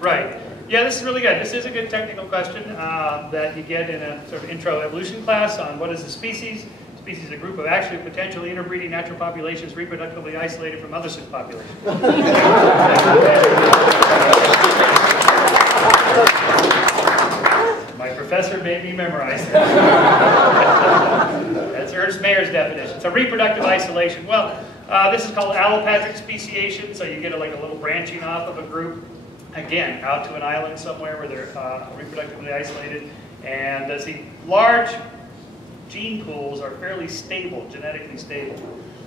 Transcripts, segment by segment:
Right. Yeah, this is really good. This is a good technical question that you get in a sort of intro evolution class on what is a species. A species is a group of actually potentially interbreeding natural populations reproductively isolated from other such populations. My professor made me memorize that. That's Ernst Mayer's definition. It's a reproductive isolation. Well, this is called allopatric speciation, so you get like a little branching off of a group, again, out to an island somewhere where they're reproductively isolated. And see, large gene pools are fairly stable, genetically stable.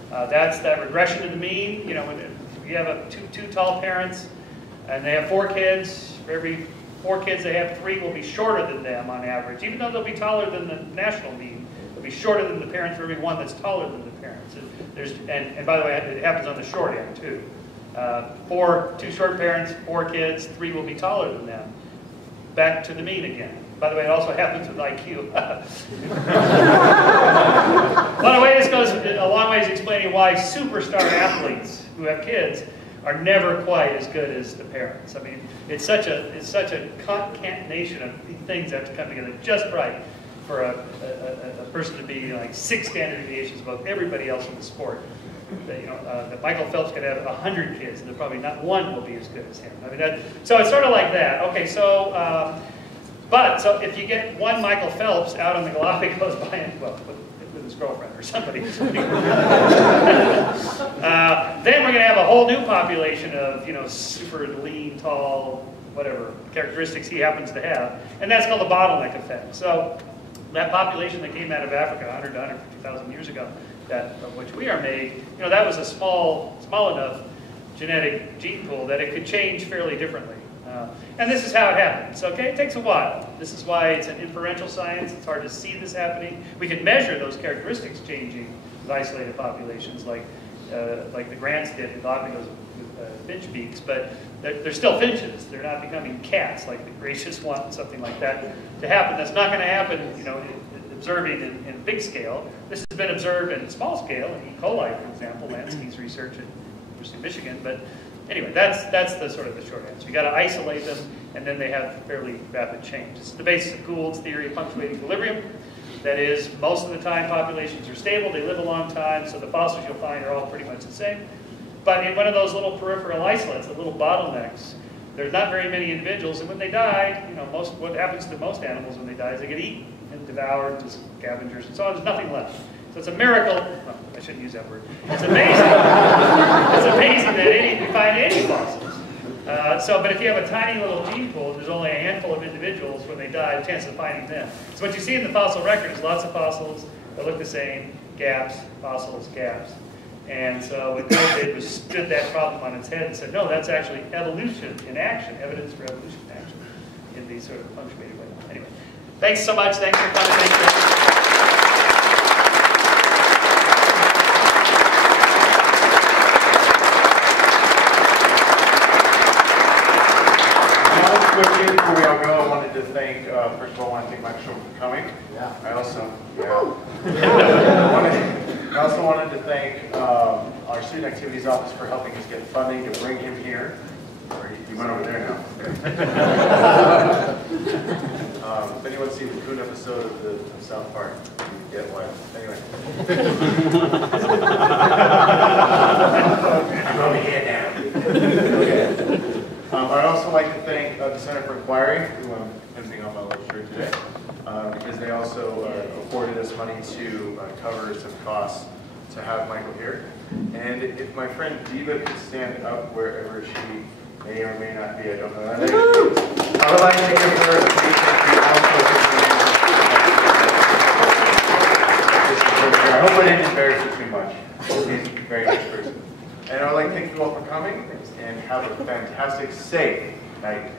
That's that regression to the mean. You know, when you have two tall parents and they have 4 kids, for every 4 kids they have, 3 will be shorter than them on average. Even though they'll be taller than the national mean, they'll be shorter than the parents for every one that's taller than the parents. And by the way, it happens on the short end too. 2 short parents, 4 kids, 3 will be taller than them. Back to the mean again. By the way, it also happens with IQ. Well, the way this goes a long ways explaining why superstar athletes who have kids are never quite as good as the parents. I mean, it's such a concatenation of things that have to come together just right for a person to be like 6 standard deviations above everybody else in the sport. That, you know, that Michael Phelps could have 100 kids, and there probably not one will be as good as him. I mean, so it's sort of like that. Okay, so so if you get one Michael Phelps out on the Galapagos by with his girlfriend or somebody, then we're going to have a whole new population of super lean, tall, whatever characteristics he happens to have, and that's called the bottleneck effect. So that population that came out of Africa 100 to 150,000 years ago, of which we are made, that was a small enough genetic gene pool that it could change fairly differently. And this is how it happens, okay? It takes a while. This is why it's an inferential science. It's hard to see this happening. We can measure those characteristics changing with isolated populations like the Grants did with Galapagos with finch beaks, but they're still finches. They're not becoming cats like the Gracious want something like that to happen. That's not going to happen, observing in big scale. This has been observed in small scale, in E. coli, for example, Lansky's research at University of Michigan. But anyway, that's the sort of the short answer. You got to isolate them, and then they have fairly rapid change. It's the basis of Gould's theory of punctuated equilibrium. That is, most of the time populations are stable, they live a long time, so the fossils you'll find are all pretty much the same. But in one of those little peripheral isolates, the little bottlenecks, there's not very many individuals, and when they die, what happens to most animals when they die is they get eaten and devoured to scavengers and so on. There's nothing left. So it's a miracle. Oh, I shouldn't use that word. It's amazing. It's amazing that you find any fossils. But if you have a tiny little gene pool, there's only a handful of individuals when they die, the chance of finding them. So what you see in the fossil record is lots of fossils that look the same, gaps, fossils, gaps. And so what Gould did was stood that problem on its head and said, no, that's actually evolution in action, evidence for evolution in action in these sort of punctuated ways. Anyway, thanks so much. Thanks for coming. Thanks for quickly, before we all go, I wanted to thank, first of all, I want to thank Michael Shermer for coming. Yeah. I also wanted to thank our Student Activities Office for helping us get funding to bring him here. He went over there now. If anyone's seen the Coon episode of South Park, you get one. Anyway. I'm over here now. Okay. I'd also like to thank the Center for Inquiry, who I'm pimping on my little shirt today, because they also afforded us money to cover some costs to have Michael here. And if my friend Diva could stand up wherever she may or may not be, I don't know. I would like to give her a big thank you also. I hope I didn't embarrass her too much. She's a very nice person. And I would like to thank you all for coming, and have a fantastic, safe night.